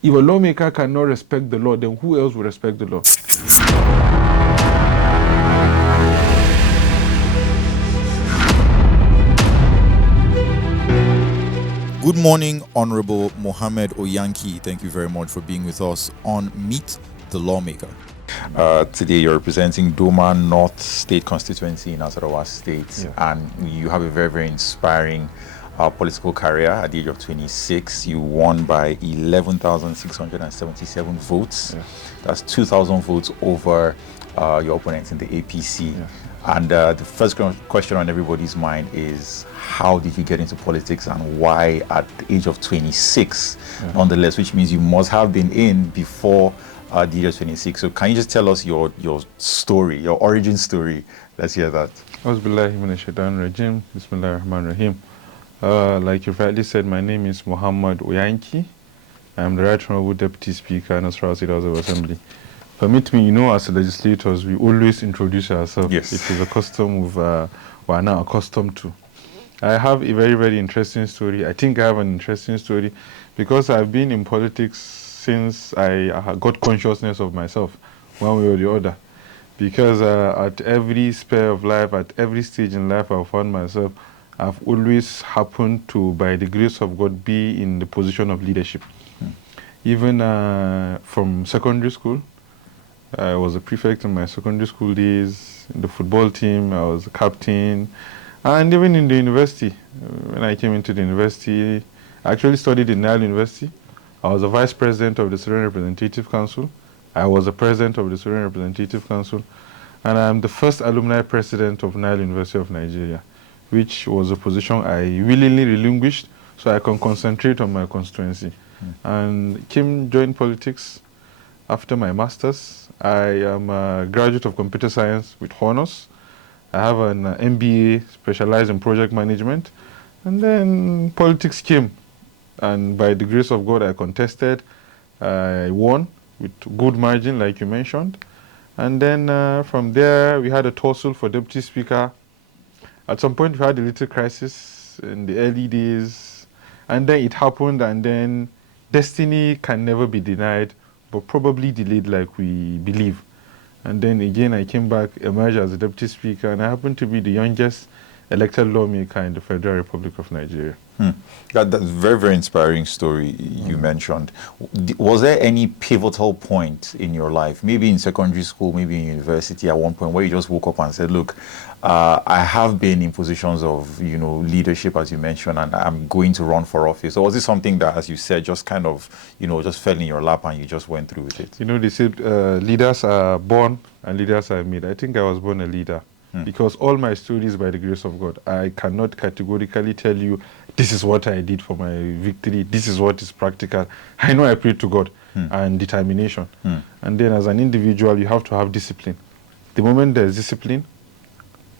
If a lawmaker cannot respect the law, then who else will respect the law? Good morning, Honorable Muhammad Oyanki. Thank you very much for being with us on Meet the Lawmaker. Today you're representing Doma North State Constituency in Nasarawa State, and you have a very, very inspiring political career. At the age of 26, you won by 11,677 votes. That's 2,000 votes over your opponents in the APC. And the first question on everybody's mind is, how did you get into politics and why at the age of 26, nonetheless, which means you must have been in before the age of 26. So can you just tell us your story, your origin story? Let's hear that. Like you rightly said, my name is Muhammad Oyanki. I'm the Right Honorable Deputy Speaker, Nasarawa State House of Assembly. Permit me, as legislators, we always introduce ourselves. Yes. It is a custom we are now accustomed to. I have a very, very interesting story. I think I have an interesting story because I've been in politics since I got consciousness of myself, one way or the other. Because at every spare of life, at every stage in life I've found myself, I've always happened to, by the grace of God, be in the position of leadership. Even from secondary school, I was a prefect in my secondary school days. In the football team, I was a captain. And even in the university, when I came into the university, I actually studied in Nile University. I was a vice president of the Student Representative Council. I was a president of the Student Representative Council. And I'm the first alumni president of Nile University of Nigeria, which was a position I willingly relinquished so I can concentrate on my constituency. And joined politics after my master's. I am a graduate of computer science with honors. I have an MBA specialized in project management. And then politics came. And by the grace of God, I contested. I won with good margin, like you mentioned. And then from there, we had a tussle for deputy speaker. At some point, we had a little crisis in the early days. And then it happened, and then destiny can never be denied, but probably delayed like we believe. And then again, I came back, emerged as a deputy speaker, and I happened to be the youngest elected lawmaker in the Federal Republic of Nigeria. That's a very, very inspiring story you mentioned. Was there any pivotal point in your life, maybe in secondary school, maybe in university at one point, where you just woke up and said, look, I have been in positions of, leadership, as you mentioned, and I'm going to run for office? Or was it something that, as you said, just kind of, just fell in your lap and you just went through with it? They said leaders are born and leaders are made. I think I was born a leader. Because all my stories, by the grace of God, I cannot categorically tell you this is what I did for my victory, this is what is practical. I know I prayed to God and determination. And then as an individual, you have to have discipline. The moment there's discipline,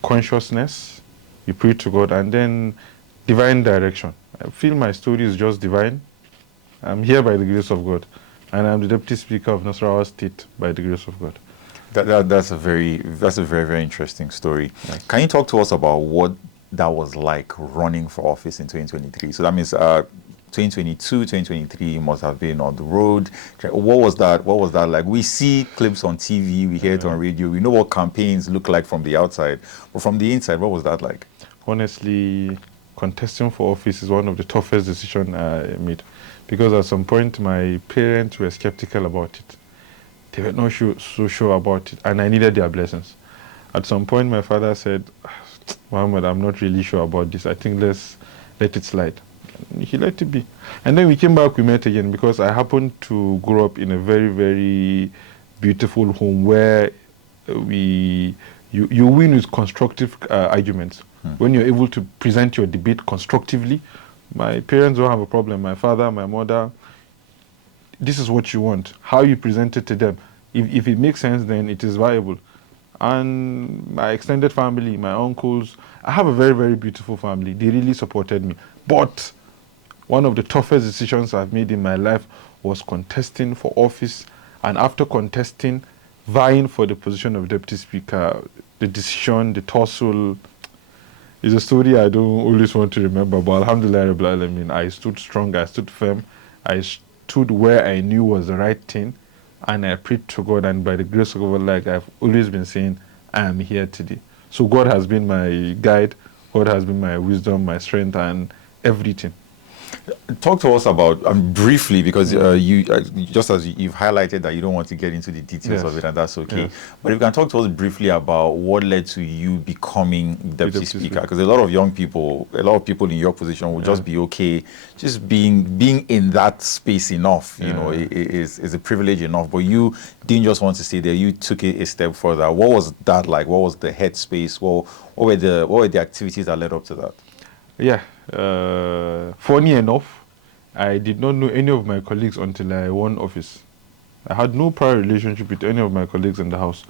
consciousness, you pray to God, and then divine direction. I feel my story is just divine. I'm here by the grace of God, and I'm the Deputy Speaker of Nasarawa State by the grace of God. That's a very, very interesting story. Yes. Can you talk to us about what that was like running for office in 2023? So that means 2022, 2023, you must have been on the road. What was that like? We see clips on TV, we hear it on radio, we know what campaigns look like from the outside, but from the inside, what was that like? Honestly, contesting for office is one of the toughest decisions I made, because at some point my parents were skeptical about it. They were not so sure about it, and I needed their blessings. At some point, my father said, Muhammad, I'm not really sure about this. I think let's let it slide. And he let it be. And then we came back, we met again, because I happened to grow up in a very, very beautiful home where you win with constructive arguments. When you're able to present your debate constructively, my parents don't have a problem. My father, my mother, this is what you want. How you present it to them. If it makes sense, then it is viable. And my extended family, my uncles, I have a very, very beautiful family. They really supported me. But one of the toughest decisions I've made in my life was contesting for office. And after contesting, vying for the position of Deputy Speaker, the decision, the tussle, is a story I don't always want to remember. But Alhamdulillah, I stood strong, I stood firm, I stood where I knew was the right thing, and I prayed to God, and by the grace of God, like I've always been saying, I am here today. So God has been my guide, God has been my wisdom, my strength, and everything. Talk to us about briefly, because you just as you've highlighted that you don't want to get into the details of it, and that's okay. Yes. But if you can talk to us briefly about what led to you becoming deputy speaker, because a lot of young people, a lot of people in your position will just be okay, just being in that space enough, you know, is a privilege enough. But you didn't just want to stay there; you took it a step further. What was that like? What was the headspace? What were the activities that led up to that? Yeah, funny enough, I did not know any of my colleagues until I won office. I had no prior relationship with any of my colleagues in the house,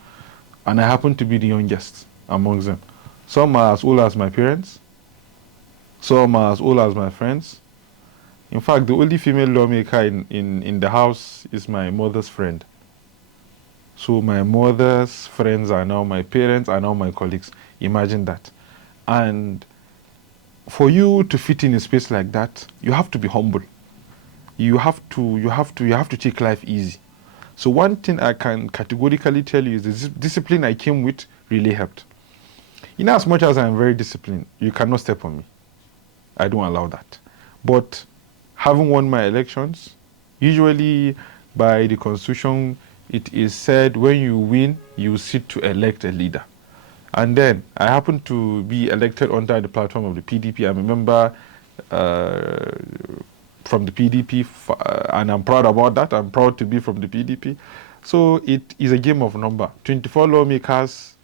and I happened to be the youngest amongst them. Some are as old as my parents, some are as old as my friends. In fact, the only female lawmaker in the house is my mother's friend. So my mother's friends are now my parents, are now my colleagues. Imagine that. And for you to fit in a space like that, you have to be humble. You have to take life easy. So one thing I can categorically tell you is the discipline I came with really helped. In as much as I'm very disciplined, you cannot step on me. I don't allow that. But having won my elections, usually by the Constitution, it is said when you win, you sit to elect a leader. And then I happened to be elected under the platform of the PDP. I'm a member from the PDP, and I'm proud about that. I'm proud to be from the PDP. So it is a game of number. 24 lawmakers,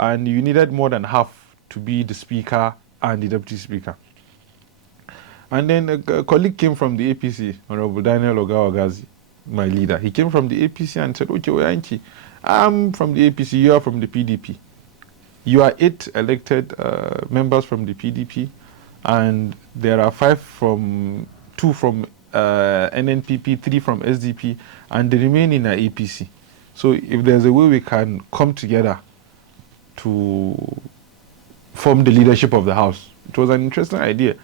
and you needed more than half to be the speaker and the deputy speaker. And then a colleague came from the APC, Honorable Daniel Ogawagazi, my leader. He came from the APC and said, okay, Oyanki, I'm from the APC, you are from the PDP. You are 8 elected members from the PDP, and there are 2 from NNPP, 3 from SDP, and the remaining are APC. So if there's a way we can come together to form the leadership of the house, it was an interesting idea.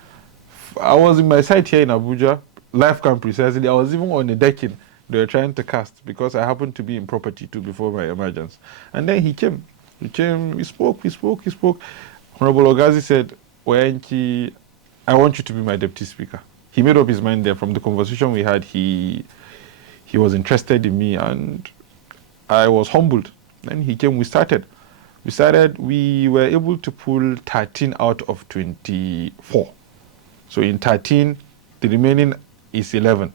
I was in my site here in Abuja, life camp precisely. I was even on the decking. They were trying to cast because I happened to be in property too before my emergence. And then he came, we spoke. Honorable Ogazi said, Oyanki, I want you to be my deputy speaker. He made up his mind there. From the conversation we had, he was interested in me, and I was humbled. Then he came, we started. We were able to pull 13 out of 24. So in 13, the remaining is 11.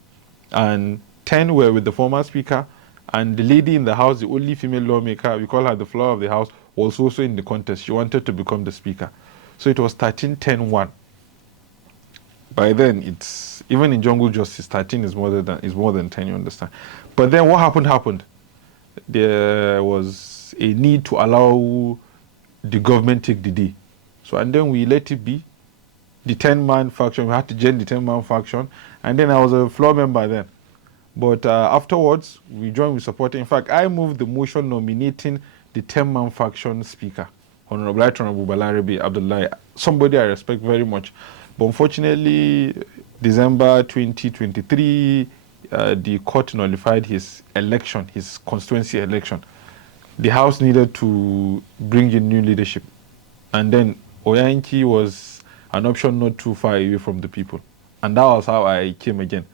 And 10 were with the former speaker, and the lady in the house, the only female lawmaker, we call her the flower of the house, was also in the contest. She wanted to become the speaker. So it was 13-10-1. By then, it's even in jungle justice, 13 is more than 10, you understand. But then what happened? There was a need to allow the government take the day. So, and then we let it be. The 10-man faction, we had to join the 10-man faction. And then I was a floor member then. But afterwards, we joined with supporting. In fact, I moved the motion nominating the 10-man faction speaker, Honorable Balarabe Abdullahi, somebody I respect very much. But unfortunately, December 2023, the court nullified his election, his constituency election. The house needed to bring in new leadership. And then Oyanki was an option not too far away from the people. And that was how I came again.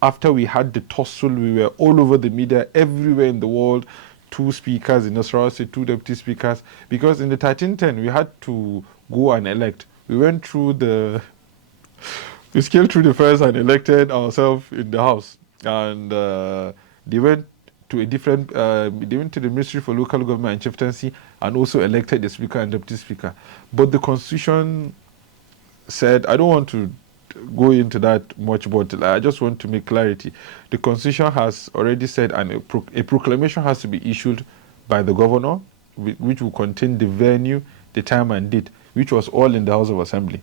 After we had the tussle, we were all over the media, everywhere in the world, 2 speakers in Nasarawa State, 2 deputy speakers, because in the 1310, we had to go and elect. We went through we scaled through the fence and elected ourselves in the house. And they went to they went to the Ministry for Local Government and Chieftaincy and also elected the speaker and deputy speaker. But the Constitution said, I don't want to go into that much, but I just want to make clarity. The Constitution has already said, and a proclamation has to be issued by the governor, which will contain the venue, the time and date, which was all in the House of Assembly.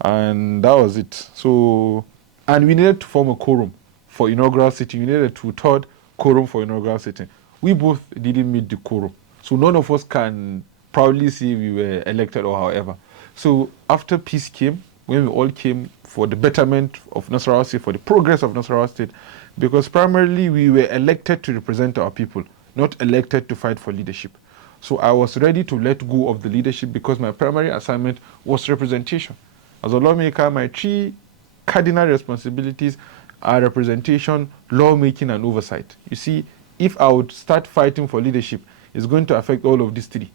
And that was it. So, and we needed to form a quorum for inaugural sitting. We needed a 2/3 quorum for inaugural sitting. We both didn't meet the quorum. So none of us can proudly say we were elected or however. So after peace came, when we all came for the betterment of Nasarawa State, for the progress of Nasarawa State, because primarily we were elected to represent our people, not elected to fight for leadership. So I was ready to let go of the leadership because my primary assignment was representation. As a lawmaker, my 3 cardinal responsibilities are representation, lawmaking, and oversight. You see, if I would start fighting for leadership, it's going to affect all of these 3.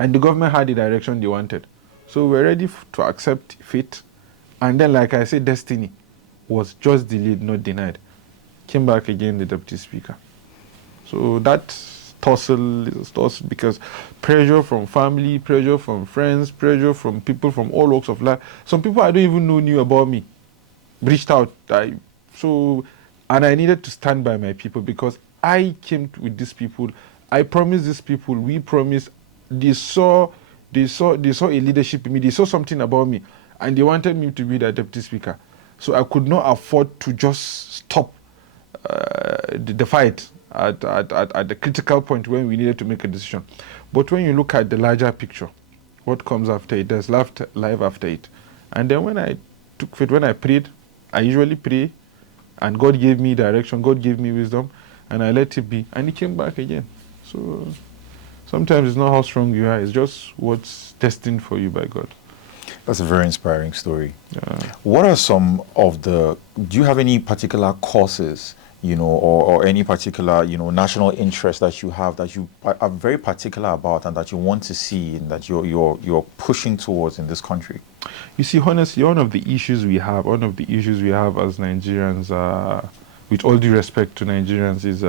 And the government had the direction they wanted. So we're ready to accept fate. And then, like I said, destiny was just delayed, not denied. Came back again, the deputy speaker. So that tussle is tussle because pressure from family, pressure from friends, pressure from people from all walks of life. Some people I don't even know knew about me, reached out. And I needed to stand by my people because I came with these people. I promised these people, we promised. They saw a leadership in me. They saw something about me, and they wanted me to be the deputy speaker. So I could not afford to just stop the fight at the critical point when we needed to make a decision. But when you look at the larger picture, what comes after it, there's life after it. And then when I took faith, when I prayed, I usually pray, and God gave me direction, God gave me wisdom, and I let it be, and it came back again. So sometimes it's not how strong you are, it's just what's destined for you by God. That's a very inspiring story. Yeah. What are some of do you have any particular causes, or any particular, national interest that you have that you are very particular about and that you want to see and that you're pushing towards in this country? You see, honestly, one of the issues we have as Nigerians, with all due respect to Nigerians, is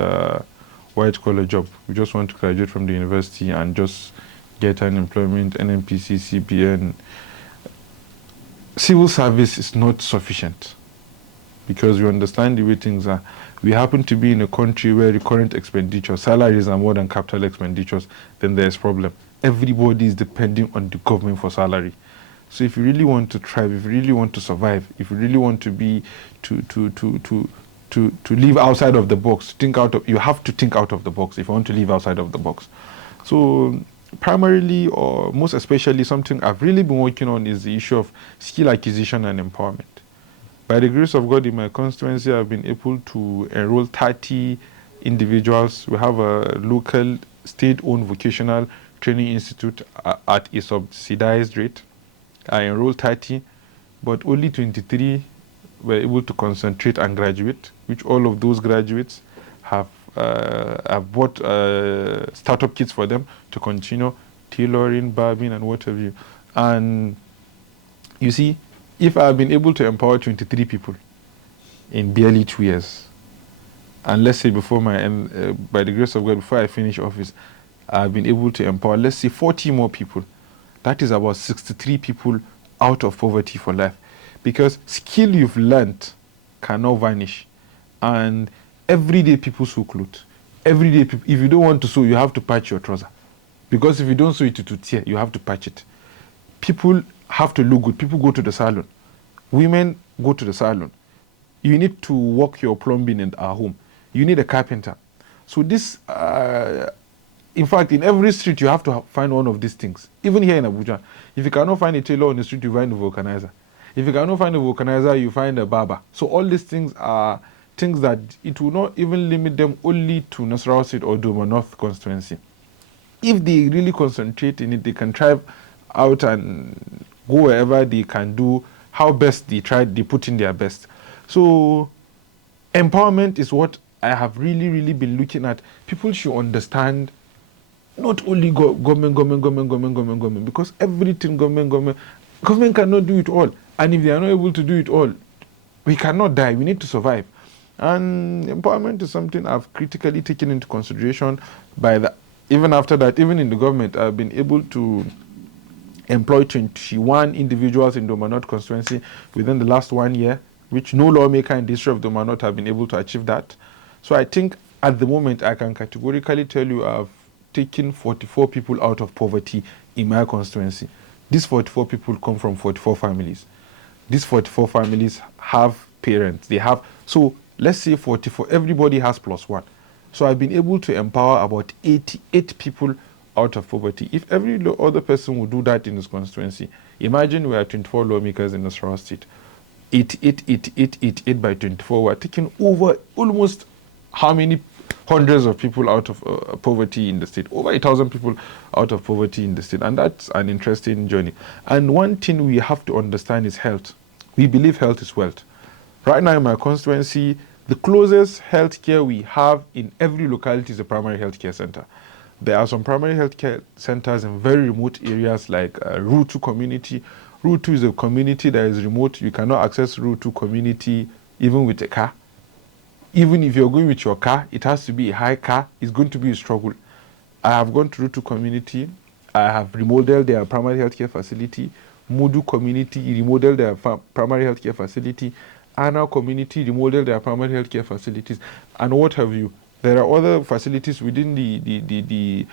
white-collar job. We just want to graduate from the university and just get an employment, NNPC, CPN. Civil service is not sufficient because we understand the way things are. We happen to be in a country where the current expenditure, salaries are more than capital expenditures, then there's a problem. Everybody is depending on the government for salary. So if you really want to thrive, if you really want to survive, if you really want to be to live outside of the box, you have to think out of the box if you want to live outside of the box. So primarily, or most especially, something I've really been working on is the issue of skill acquisition and empowerment. By the grace of God, in my constituency, I've been able to enroll 30 individuals. We have a local state-owned vocational training institute at a subsidized rate. I enrolled 30, but only 23 were able to concentrate and graduate, which all of those graduates have bought startup kits for them to continue tailoring, barbing, and what have you. And you see, if I have been able to empower 23 people in barely 2 years, and let's say before my end, by the grace of God, before I finish office, I've been able to empower, let's say, 40 more people. That is about 63 people out of poverty for life. Because skill you've learned cannot vanish. And everyday people sew clothes. Everyday people, if you don't want to sew, you have to patch your trouser. Because if you don't sew it to tear, you have to patch it. People have to look good. People go to the salon. Women go to the salon. You need to work your plumbing in our home. You need a carpenter. So this, in fact, in every street, you have to find one of these things. Even here in Abuja, if you cannot find a tailor on the street, you find a vulcanizer. If you cannot find a vulcanizer, you find a barber. So all these things are things that it will not even limit them only to Nasarawa State or Doma North constituency. If they really concentrate in it, they can thrive out and go wherever they can do how best they put in their best. So empowerment is what I have really been looking at. People should understand not only government, because everything government cannot do it all. And if they are not able to do it all, we cannot die. We need to survive. And empowerment is something I've critically taken into consideration even after that, even in the government, I've been able to employ 21 individuals in Doma North constituency within the last 1 year, which no lawmaker in the history of Doma North have been able to achieve that. So I think at the moment I can categorically tell you I've taken 44 people out of poverty in my constituency. These 44 people come from 44 families. These 44 families have parents. So let's say 44, everybody has +1. So I've been able to empower about 88 people out of poverty. If every other person would do that in this constituency, imagine we are 24 lawmakers in Nasarawa State. 88 by 24. We're taking over almost how many hundreds of people out of poverty in the state, over 1,000 people out of poverty in the state. And that's an interesting journey. And one thing we have to understand is health. We believe health is wealth. Right now in my constituency, the closest healthcare we have in every locality is a primary healthcare center. There are some primary healthcare centers in very remote areas like Route 2 community. Route 2 is a community that is remote. You cannot access Route 2 community even with a car. Even if you're going with your car, it has to be a high car. It's going to be a struggle. I have gone to Route 2 community. I have remodeled their primary healthcare facility. Mudu community remodeled their primary healthcare facility. Ana community remodeled their primary healthcare facilities. And what have you? There are other facilities within the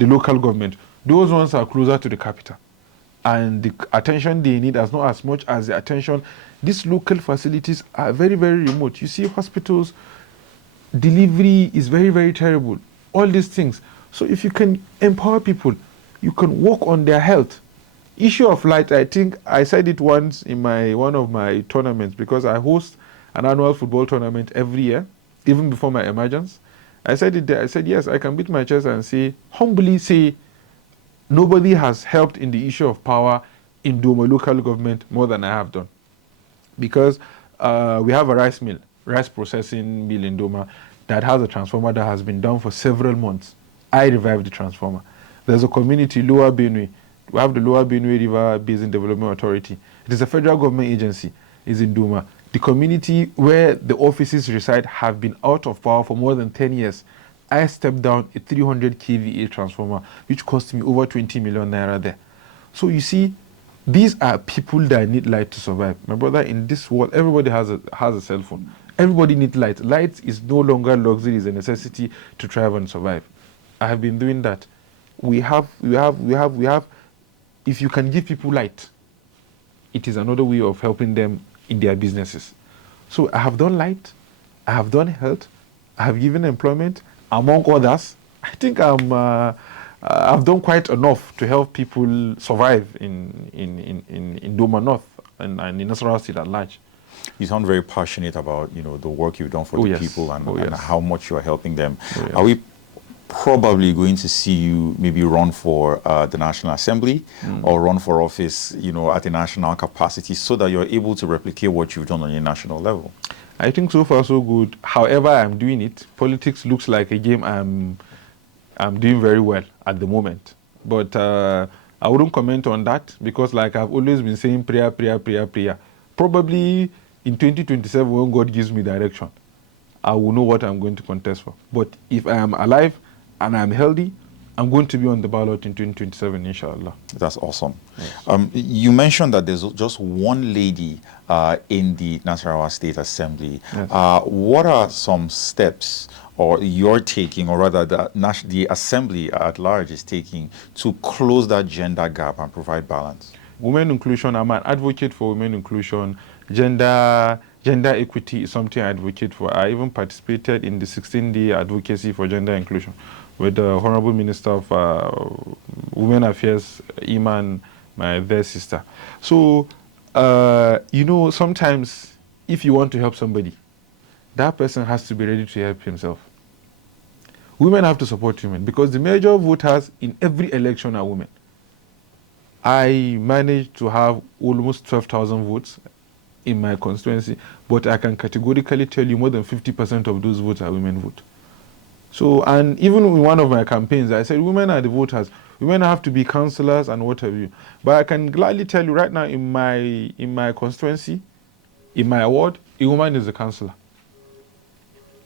local government. Those ones are closer to the capital. And the attention they need as not as much as the attention. These local facilities are very, very remote. You see hospitals, delivery is very, very terrible. All these things. So if you can empower people, you can work on their health. Issue of light, I think I said it once in one of my tournaments, because I host an annual football tournament every year, even before my emergence. I said it there. I said, yes, I can beat my chest and humbly say, nobody has helped in the issue of power in Doma local government more than I have done. Because we have a rice processing mill in Doma that has a transformer that has been down for several months. I revived the transformer. There's a community, Lower Benue. We have the Lower Benue River Basin Development Authority. It is a federal government agency. It's in Doma. The community where the offices reside have been out of power for more than 10 years. I stepped down a 300 kVA transformer, which cost me over 20 million naira there. So you see, these are people that need light to survive. My brother, in this world, everybody has a cell phone. Everybody needs light. Light is no longer luxury; it's a necessity to thrive and survive. I have been doing that. We have. If you can give people light, it is another way of helping them in their businesses. So I have done light, I have done health, I have given employment, among others. I think I've done quite enough to help people survive in Doma North and in Nasarawa State at large. You sound very passionate about the work you've done for the people and how much you are helping them. Are we probably going to see you maybe run for the National Assembly or run for office, at a national capacity, so that you're able to replicate what you've done on a national level? I think so far so good. However I'm doing it, politics looks like a game I'm doing very well at the moment. But I wouldn't comment on that, because like I've always been saying, prayer. Probably in 2027, when God gives me direction, I will know what I'm going to contest for. But if I am alive and I'm healthy, I'm going to be on the ballot in 2027, inshallah. That's awesome. Yes. You mentioned that there's just one lady in the Nasarawa State Assembly. Yes. What are some steps you're taking, or rather the Assembly at large is taking, to close that gender gap and provide balance? Women inclusion, I'm an advocate for women inclusion. Gender equity is something I advocate for. I even participated in the 16-day advocacy for gender inclusion with the Honorable Minister of Women Affairs, Iman, my dear sister. So, sometimes if you want to help somebody, that person has to be ready to help himself. Women have to support women, because the major voters in every election are women. I managed to have almost 12,000 votes in my constituency, but I can categorically tell you more than 50% of those votes are women vote. So, and even in one of my campaigns, I said women are the voters. Women have to be councillors and what have you. But I can gladly tell you right now, in my constituency, in my ward, a woman is a councillor.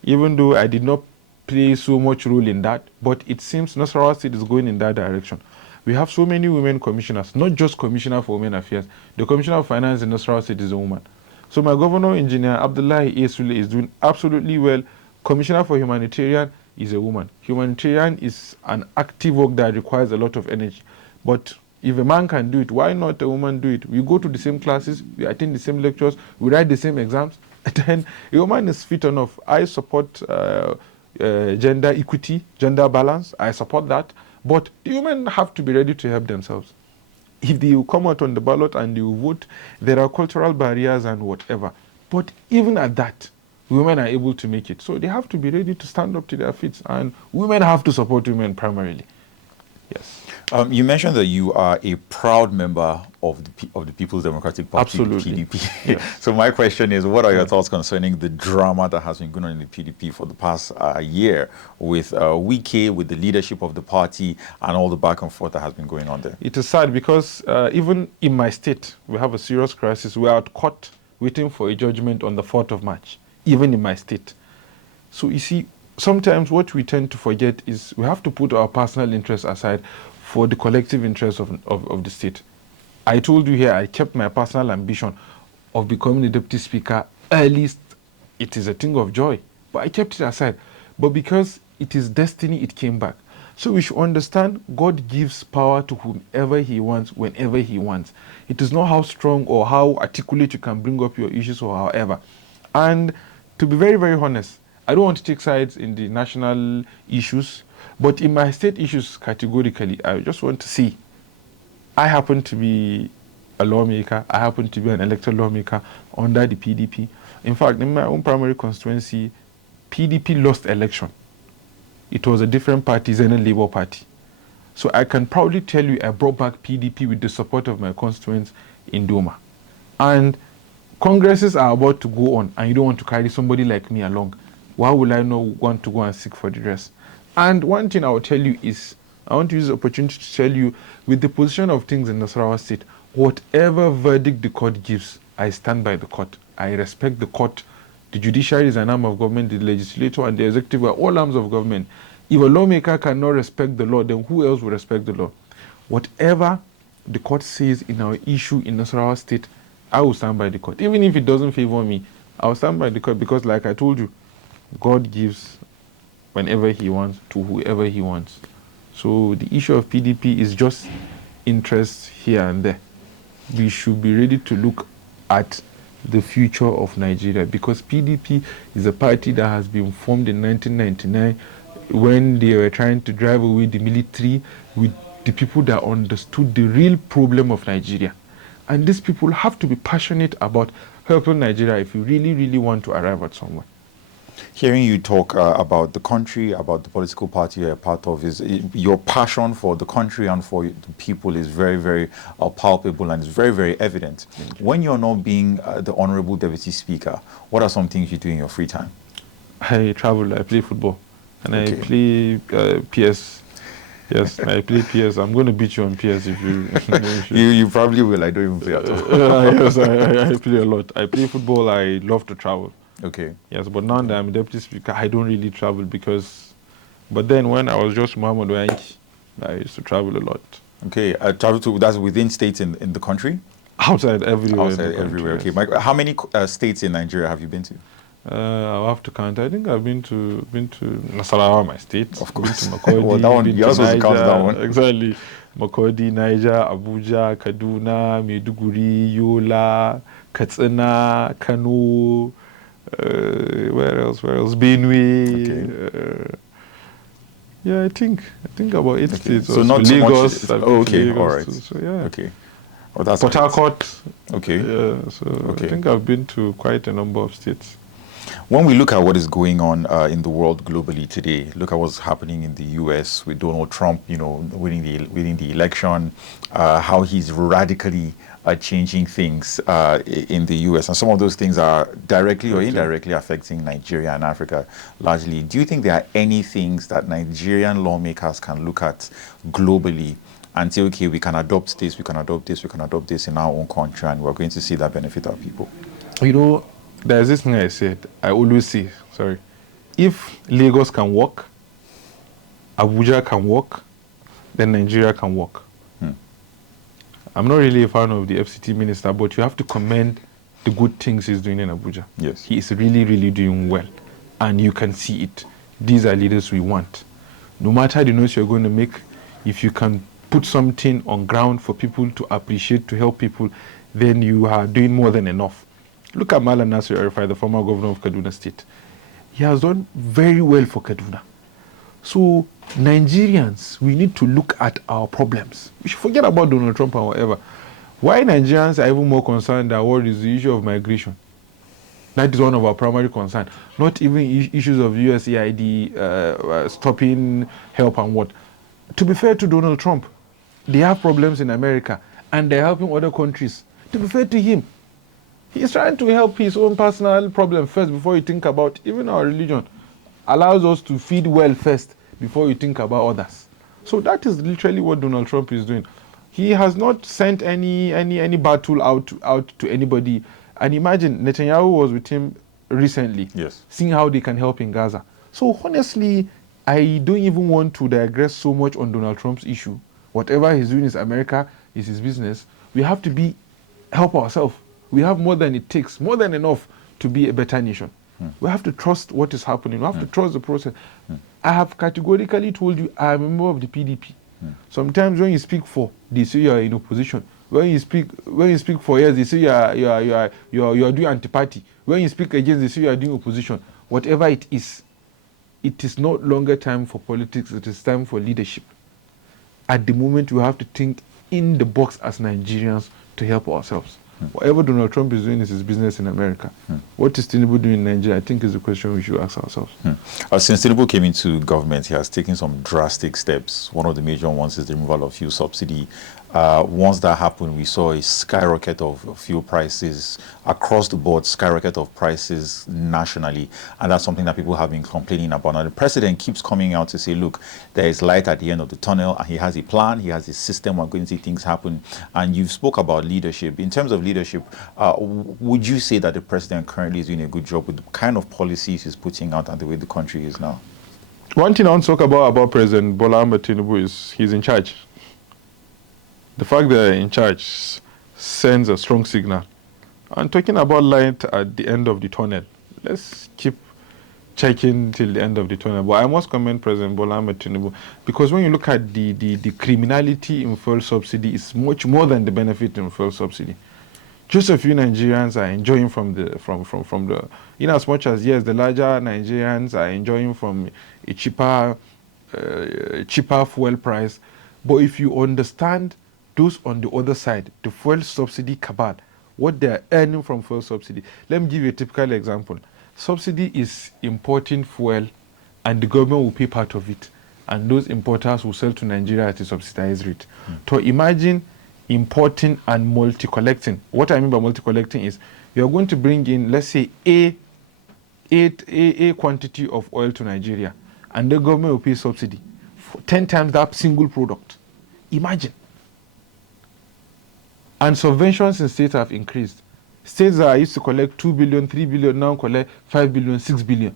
Even though I did not play so much role in that, but it seems Nasarawa State is going in that direction. We have so many women commissioners, not just Commissioner for Women Affairs. The Commissioner of Finance in Nasarawa State is a woman. So my Governor, Engineer Abdullahi Esule, is doing absolutely well. Commissioner for Humanitarian is a woman. Humanitarian is an active work that requires a lot of energy. But if a man can do it, why not a woman do it? We go to the same classes, we attend the same lectures, we write the same exams. Then a woman is fit enough. I support gender equity, gender balance. I support that. But the women have to be ready to help themselves. If they come out on the ballot and they vote, there are cultural barriers and whatever. But even at that, women are able to make it. So they have to be ready to stand up to their feet, and women have to support women primarily. Yes. You mentioned that you are a proud member of the People's Democratic Party, Absolutely. PDP. Yes. So my question is, what are your thoughts concerning the drama that has been going on in the PDP for the past year with Wike, with the leadership of the party, and all the back and forth that has been going on there? It is sad because even in my state, we have a serious crisis. We are at court waiting for a judgment on the 4th of March, even in my state. So you see, sometimes what we tend to forget is we have to put our personal interests aside for the collective interests of the state. I told you here I kept my personal ambition of becoming a deputy speaker. At least it is a thing of joy, but I kept it aside. But because it is destiny, it came back. So we should understand God gives power to whomever he wants, whenever he wants. It is not how strong or how articulate you can bring up your issues or however. And to be very, very honest, I don't want to take sides in the national issues, but in my state issues categorically, I just want to see. I happen to be a lawmaker. I happen to be an elected lawmaker under the PDP. In fact, in my own primary constituency, PDP lost election. It was a different party, Zenith Labour Party. So I can proudly tell you I brought back PDP with the support of my constituents in Doma. And congresses are about to go on, and you don't want to carry somebody like me along. Why will I not want to go and seek for the rest? And one thing I will tell you is, I want to use the opportunity to tell you, with the position of things in Nasarawa State, whatever verdict the court gives, I stand by the court. I respect the court. The judiciary is an arm of government, the legislature and the executive are all arms of government. If a lawmaker cannot respect the law, then who else will respect the law? Whatever the court says in our issue in Nasarawa State, I will stand by the court. Even if it doesn't favor me, I will stand by the court because, like I told you, God gives whenever he wants to whoever he wants. So the issue of PDP is just interests here and there. We should be ready to look at the future of Nigeria because PDP is a party that has been formed in 1999 when they were trying to drive away the military with the people that understood the real problem of Nigeria. And these people have to be passionate about helping Nigeria if you really, really want to arrive at somewhere. Hearing you talk about the country, about the political party you're a part of, your passion for the country and for the people is very, very palpable and it's very, very evident. When you're not being the Honorable Deputy Speaker, what are some things you do in your free time? I travel, I play football, and Okay. I play PS. Yes, I play PS. I'm going to beat you on PS if you... You probably will. I don't even play at all. Yes, I play a lot. I play football. I love to travel. Okay. Yes, but now that I'm deputy speaker, I don't really travel because... But then when I was just Muhammad Oyanki, I used to travel a lot. Okay. Travel to, that's within states in the country? Outside everywhere. Outside everywhere. Okay. Yes. How many states in Nigeria have you been to? I'll have to count. I think I've been to Nasarawa, my state. Of course. Been to Makurdi, Well, that one, you're supposed to count that one. Exactly. Makurdi, Niger, Abuja, Kaduna, Maiduguri, Yola, Katsina, Kano, where else? Benue. Okay. Yeah, I think about 8 states. So also. not so Lagos. much. I've been Oh, to okay, Lagos all right. too, so yeah. Okay. Oh, that's Port great. Harcourt. Okay. Yeah, so Okay. I think I've been to quite a number of states. When we look at what is going on in the world globally today, look at what's happening in the U.S. with Donald Trump, winning the election, how he's radically changing things in the U.S. And some of those things are directly or indirectly affecting Nigeria and Africa largely. Do you think there are any things that Nigerian lawmakers can look at globally and say, okay, we can adopt this, we can adopt this, we can adopt this in our own country, and we're going to see that benefit our people? There's this thing I always say, if Lagos can work, Abuja can work, then Nigeria can work. I'm not really a fan of the FCT minister, but you have to commend the good things he's doing in Abuja. Yes. He is really, really doing well, and you can see it. These are leaders we want. No matter the noise you're going to make, if you can put something on ground for people to appreciate, to help people, then you are doing more than enough. Look at Malam Nasir Arifai, the former governor of Kaduna State. He has done very well for Kaduna. So Nigerians, we need to look at our problems. We should forget about Donald Trump and whatever. Why Nigerians are even more concerned than what is the issue of migration? That is one of our primary concerns. Not even issues of USAID stopping help and what. To be fair to Donald Trump, they have problems in America and they're helping other countries. To be fair to him, he's trying to help his own personal problem first before you think about even our religion. Allows us to feed well first before you think about others. So that is literally what Donald Trump is doing. He has not sent any battle out to anybody. And imagine Netanyahu was with him recently, yes, seeing how they can help in Gaza. So honestly, I don't even want to digress so much on Donald Trump's issue. Whatever he's doing is America, is his business. We have to help ourselves. We have more than it takes, more than enough to be a better nation. We have to trust what is happening. We have to trust the process. I have categorically told you I am a member of the PDP. Sometimes when you speak for, they say you are in opposition. When you speak for yes, they say you are doing anti-party. When you speak against, they say you are doing opposition. Whatever it is no longer time for politics. It is time for leadership. At the moment, we have to think in the box as Nigerians to help ourselves. Whatever Donald Trump is doing is his business in America. What is Tinubu doing in Nigeria, I think, is the question we should ask ourselves. Since Tinubu came into government, he has taken some drastic steps. One of the major ones is the removal of fuel subsidy. Once that happened, we saw a skyrocket of fuel prices across the board, skyrocket of prices nationally, and that's something that people have been complaining about. Now, the president keeps coming out to say, look, there is light at the end of the tunnel, and he has a plan, he has a system, we're going to see things happen. And you've spoke about leadership. In terms of leadership, would you say that the president currently is doing a good job with the kind of policies he's putting out and the way the country is now? One thing I want to talk about President Bola Ahmed Tinubu is he's in charge. The fact that they're in charge sends a strong signal. And talking about light at the end of the tunnel, let's keep checking till the end of the tunnel. But I must commend President Bola Ahmed Tinubu, because when you look at the criminality in fuel subsidy, it's much more than the benefit in fuel subsidy. Just a few Nigerians are enjoying from the in as much as yes, the larger Nigerians are enjoying from a cheaper fuel price. But if you understand those on the other side, the fuel subsidy cabal, what they are earning from fuel subsidy. Let me give you a typical example. Subsidy is importing fuel and the government will pay part of it. And those importers will sell to Nigeria at a subsidized rate. So imagine importing and multi-collecting. What I mean by multi-collecting is you are going to bring in, let's say, a quantity of oil to Nigeria, and the government will pay subsidy for 10 times that single product. Imagine. And subventions in states have increased. States that used to collect 2 billion, 3 billion, now collect 5 billion, 6 billion.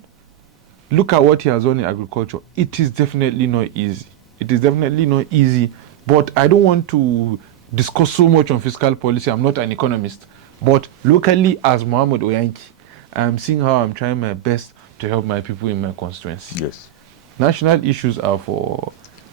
Look at what he has done in agriculture. It is definitely not easy. It is definitely not easy. But I don't want to discuss so much on fiscal policy. I'm not an economist. But locally, as Muhammad Oyanki, I'm seeing how I'm trying my best to help my people in my constituency. Yes. National issues are for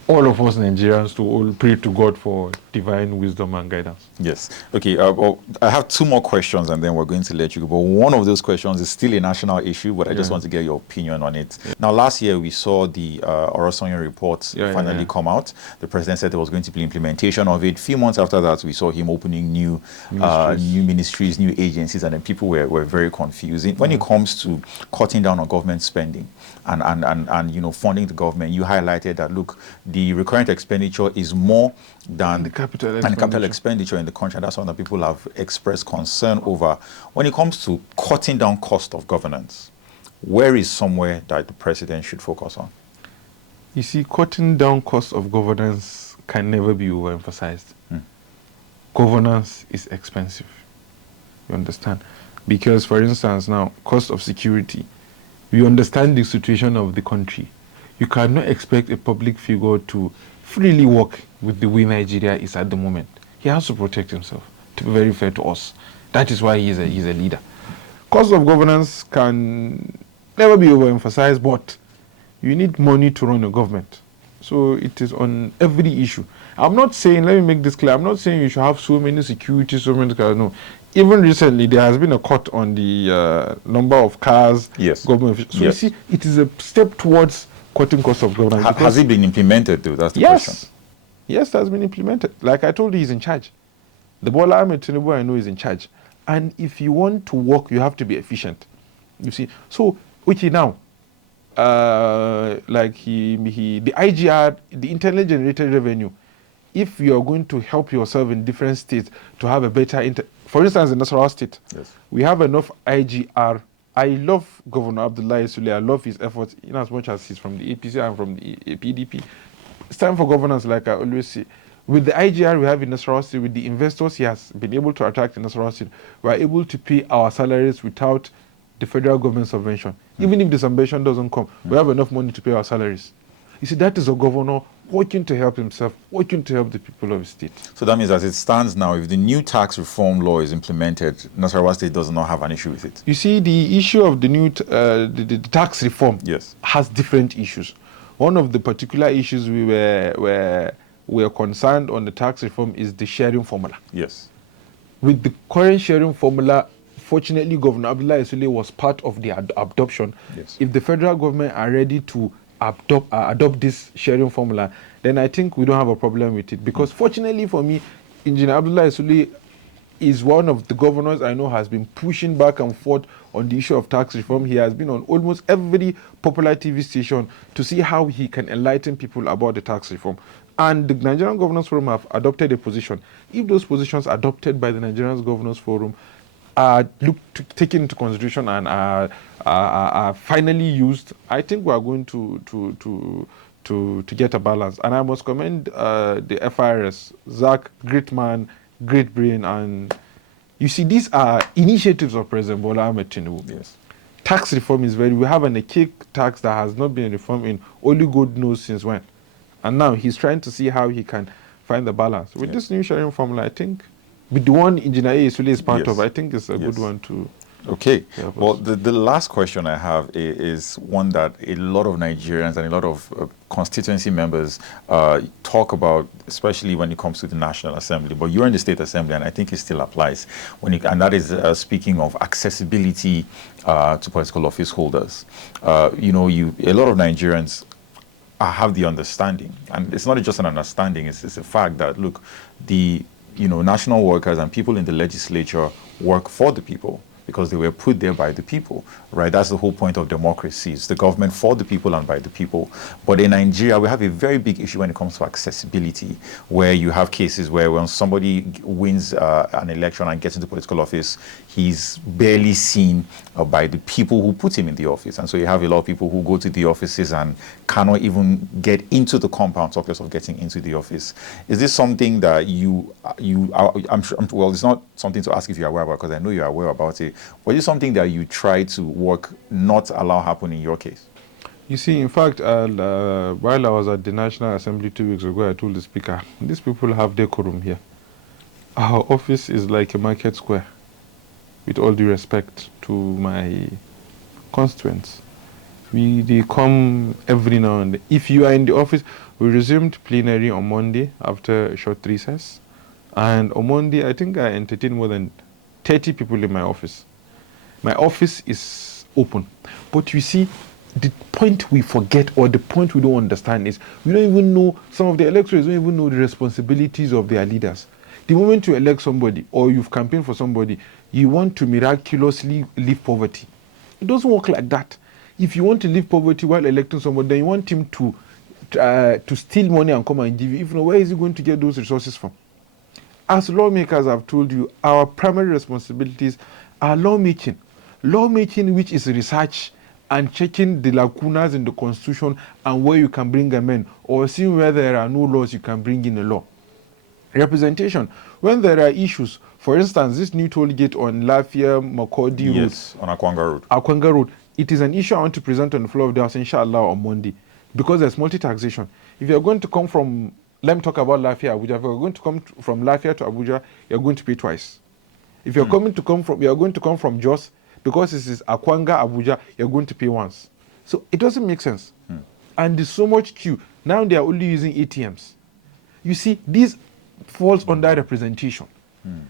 all of us Nigerians to all pray to God for divine wisdom and guidance. Yes. Okay. Well, I have two more questions and then we're going to let you go. But one of those questions is still a national issue, but I just want to get your opinion on it. Now, last year we saw the Orosanya report finally come out. The president said there was going to be implementation of it. A few months after that, we saw him opening new ministries, new agencies, and then people were very confused. When it comes to cutting down on government spending and you know, funding the government, you highlighted that, look, the recurrent expenditure is more than the capital expenditure in the country. That's something that people have expressed concern over. When it comes to cutting down cost of governance, where is somewhere that the president should focus on? You see, cutting down cost of governance can never be overemphasized. Governance is expensive. You understand? Because, for instance, now, cost of security, we understand the situation of the country. You cannot expect a public figure to freely work with the way Nigeria is at the moment. He has to protect himself, to be very fair to us. That is why he's a leader. Cost of governance can never be overemphasized, but you need money to run a government. So it is on every issue. I'm not saying, let me make this clear, I'm not saying you should have so many security, so many cars, no. Even recently, there has been a cut on the number of cars. Yes. Government. So you see, it is a step towards cutting costs of governance. Has it been implemented, though? That's the question. Yes, it has been implemented. Like I told you, he's in charge. The Bola Ahmed Tinubu, I know, is in charge. And if you want to work, you have to be efficient. You see. So, okay, now, like the IGR, the internally generated revenue, if you are going to help yourself in different states to have a better, for instance, in Nasarawa State, yes, we have enough IGR. I love Governor Abdullahi Sule. I love his efforts, in as much as he's from the APC and from the PDP. It's time for governance, like I always say. With the IGR we have in Nasarawa State, with the investors he has been able to attract in Nasarawa State, we are able to pay our salaries without the federal government subvention. Even if the subvention doesn't come, we have enough money to pay our salaries. You see, that is a governor working to help himself, working to help the people of the state. So that means, as it stands now, if the new tax reform law is implemented, Nasarawa State does not have an issue with it. You see, the issue of the new the tax reform has different issues. One of the particular issues we were concerned on the tax reform is the sharing formula. Yes. With the current sharing formula, fortunately, Governor Abdullahi Sule was part of the adoption. Yes. If the federal government are ready to adopt this sharing formula, then I think we don't have a problem with it. Because fortunately for me, Engineer Abdullahi Sule is one of the governors I know has been pushing back and forth on the issue of tax reform. He has been on almost every popular TV station to see how he can enlighten people about the tax reform. And the Nigerian Governors Forum have adopted a position. If those positions adopted by the Nigerian Governors Forum are taken into consideration and are finally used, I think we are going to get a balance. And I must commend the FIRS, Zach, great man, great brain, and you see, these are initiatives of President Bola Ahmed Tinubu. Yes. Tax reform is we have an archaic tax that has not been reformed in only God knows since when. And now he's trying to see how he can find the balance. With this new sharing formula, I think, with the one Engineer Sule is part of, I think it's a good one to... Okay. Well, the last question I have is one that a lot of Nigerians and a lot of constituency members talk about, especially when it comes to the National Assembly. But you're in the State Assembly, and I think it still applies. And that is speaking of accessibility to political office holders. A lot of Nigerians have the understanding, and it's not just an understanding, it's a fact that, look, the national workers and people in the legislature work for the people because they were put there by the people, right? That's the whole point of democracy. It's the government for the people and by the people. But in Nigeria, we have a very big issue when it comes to accessibility, where you have cases where when somebody wins an election and gets into political office, he's barely seen by the people who put him in the office. And so you have a lot of people who go to the offices and cannot even get into the compound, talk less of getting into the office. Is this something that I'm sure, well, it's not something to ask if you're aware about, because I know you're aware about it. But is it something that you try to work not allow happen in your case? You see, in fact, while I was at the National Assembly 2 weeks ago, I told the Speaker, these people have decorum here. Our office is like a market square, with all due respect to my constituents. They come every now and then. If you are in the office, we resumed plenary on Monday after a short recess. And on Monday, I think I entertained more than 30 people in my office. My office is open. But you see, the point we forget, or the point we don't understand, is we don't even know, some of the electors don't even know the responsibilities of their leaders. The moment you elect somebody, or you've campaigned for somebody, you want to miraculously leave poverty. It doesn't work like that. If you want to leave poverty while electing somebody, then you want him to steal money and come and give you. If not, where is he going to get those resources from? As lawmakers, I've told you, our primary responsibilities are lawmaking. Lawmaking, which is research and checking the lacunas in the Constitution and where you can bring amendment, or seeing where there are no laws, you can bring in a law. Representation, when there are issues, for instance, this new toll gate on Lafia Makurdi Road. Yes, on Akwanga Road. Akwanga Road. It is an issue I want to present on the floor of the House, inshallah, on Monday, because there's multi-taxation. If you're going to come from, let me talk about Lafia, Abuja. If you're going to come from Lafia to Abuja, you're going to pay twice. If you're you're going to come from Jos, because this is Akwanga, Abuja, you're going to pay once. So it doesn't make sense. And there's so much queue. Now they are only using ATMs. You see, this falls under representation.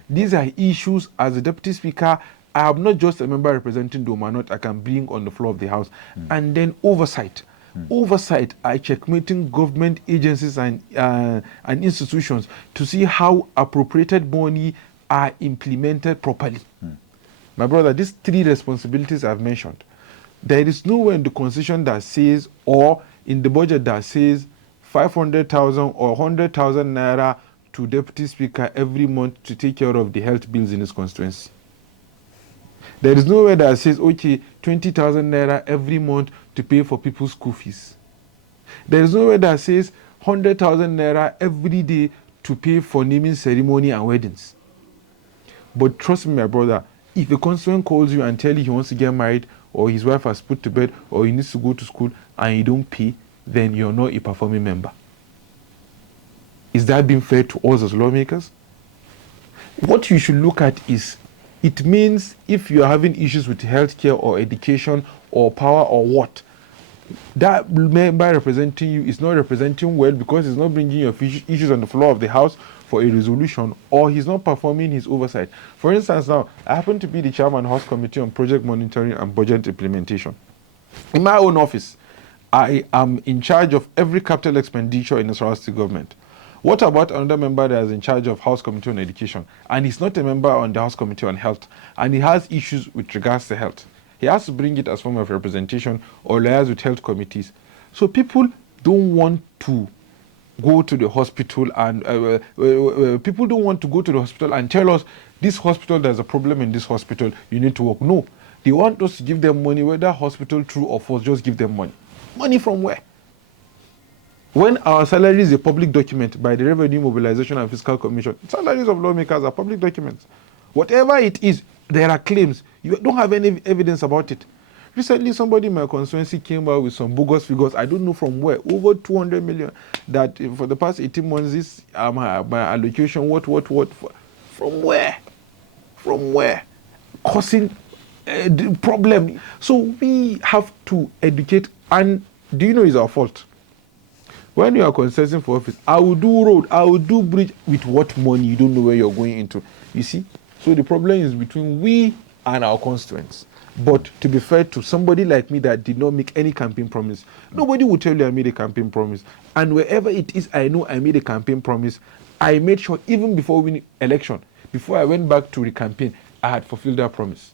These are issues, as a Deputy Speaker, I am not just a member representing Doma North, I can bring on the floor of the House. And then oversight. Oversight are checkmating government agencies and institutions to see how appropriated money are implemented properly. My brother, these three responsibilities I've mentioned, there is nowhere in the constitution that says, or in the budget that says 500,000 or 100,000 naira to deputy speaker every month to take care of the health bills in his constituency. There is nowhere that says, okay, 20,000 naira every month to pay for people's school fees. There is nowhere that says 100,000 naira every day to pay for naming ceremony and weddings. But trust me, my brother, if a constituent calls you and tells you he wants to get married, or his wife has put to bed, or he needs to go to school, and you don't pay, then you're not a performing member. Is that being fair to us as lawmakers? What you should look at is, it means if you're having issues with healthcare or education or power or what, that member representing you is not representing well because he's not bringing your issues on the floor of the house for a resolution, or he's not performing his oversight. For instance, now, I happen to be the chairman of the House Committee on Project Monitoring and Budget Implementation. In my own office, I am in charge of every capital expenditure in the Nasarawa State government. What about another member that is in charge of House Committee on Education, and he's not a member on the House Committee on Health, and he has issues with regards to health? He has to bring it as form of representation or liaise with health committees. So people don't want to go to the hospital, and people don't want to go to the hospital and tell us, this hospital, there's a problem in this hospital, you need to work. No, they want us to give them money, whether hospital, true or false, just give them money. Money from where? When our salary is a public document by the Revenue Mobilization and Fiscal Commission, salaries of lawmakers are public documents. Whatever it is, there are claims. You don't have any evidence about it. Recently, somebody in my constituency came out with some bogus figures. I don't know from where. Over 200 million. That for the past 18 months, this my allocation. What? From where? From where? Causing the problem. So we have to educate. And do you know it's our fault? When you are contesting for office, I will do road, I will do bridge. With what money? You don't know where you're going into. You see? So the problem is between we and our constituents. But to be fair to somebody like me that did not make any campaign promise, nobody will tell you I made a campaign promise. And wherever it is I know I made a campaign promise, I made sure even before winning election, before I went back to the campaign, I had fulfilled that promise.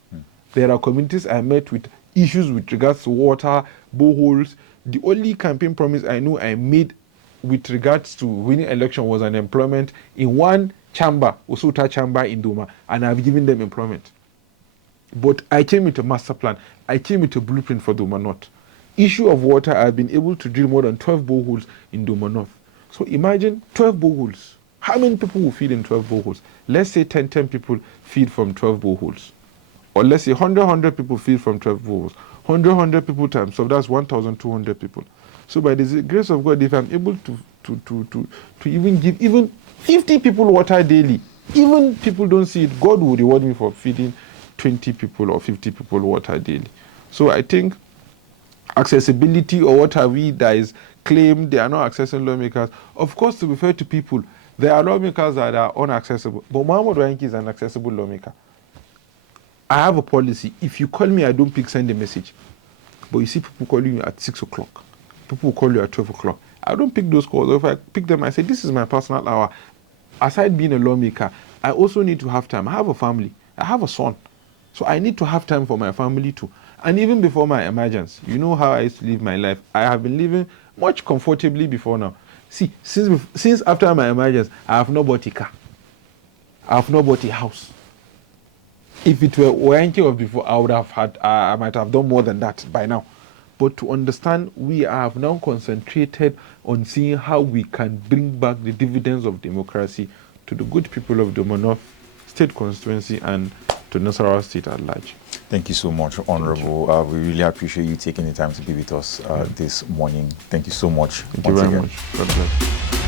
There are communities I met with issues with regards to water, boreholes. The only campaign promise I know I made with regards to winning election was an employment in one chamber, Usuta chamber in Doma, and I've given them employment. But I came with a master plan. I came with a blueprint for Doma North. Issue of water, I've been able to drill more than 12 boreholes in Doma North. So imagine 12 boreholes. How many people will feed in 12 boreholes? Let's say 10 people feed from 12 boreholes. Or let's say 100 people feed from 12 boreholes. 100 people times, so that's 1,200 people. So by the grace of God, if I'm able to even give even 50 people water daily, even people don't see it, God will reward me for feeding 20 people or 50 people water daily. So I think accessibility, or what have we that is claimed they are not accessing lawmakers. Of course, to be fair to people, there are lawmakers that are unaccessible. But Muhammad Oyanki is an accessible lawmaker. I have a policy. If you call me, I don't pick, send a message. But you see people calling you at 6 o'clock. People will call you at 12 o'clock. I don't pick those calls. Or if I pick them, I say, this is my personal hour. Aside being a lawmaker, I also need to have time. I have a family. I have a son. So I need to have time for my family too. And even before my emergence, you know how I used to live my life. I have been living much comfortably before now. See, since after my emergence, I have not bought a car. I have not bought a house. If it were Oyanki of before, I would have had, I might have done more than that by now. But to understand, we have now concentrated on seeing how we can bring back the dividends of democracy to the good people of Doma North State Constituency and to Nasarawa State at large. Thank you so much, Honorable. We really appreciate you taking the time to be with us this morning. Thank you so much. Thank you very much. God bless.